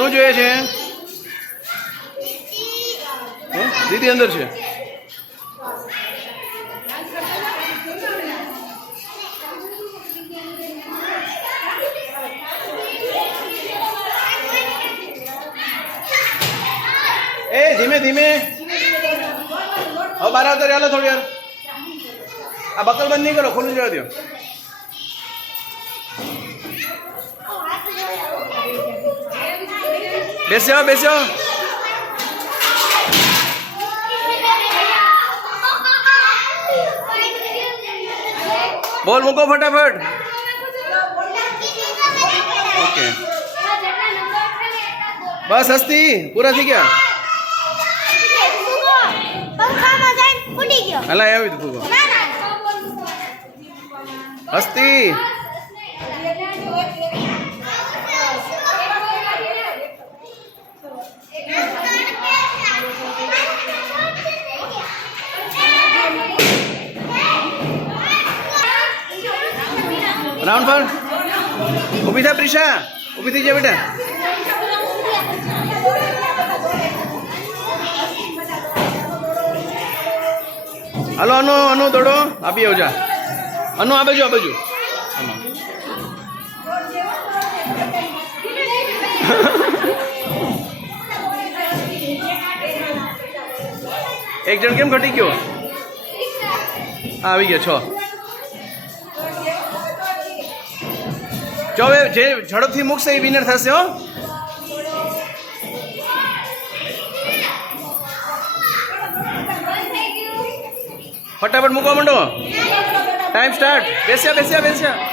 શું જોઈએ છે? દીદી અંદર છે. એ ધીમે ધીમે હવે બહાર આવતા ચાલો થોડી વાર. આ બકલ બંધ નહીં કરો, ખુલ્લું જવા દો. બેસ્યો બેસ્યો. બોલ મૂકો ફટાફટ. ઓકે બસ હસ્તી પૂરા થઈ ગયા. હલા આવી ફૂગો હસ્તી. રાઉન્ડ પર ઊભી થા પ્રિશા, ઊભી થઈ જા બેટા. હલો અનુ, અનુ દોડો આપી આવ જા. અનુ આ બાજુ, આ બાજુ. એક જણ કેમ ઘટી ગયો? આવી ગયો 6. જો હવે જે ઝડપથી મૂકશે એ વિનર થશે. હો ફટાફટ મૂકવા માંડો. Time start. બેસ્યા બેસ્યા બેસ્યા.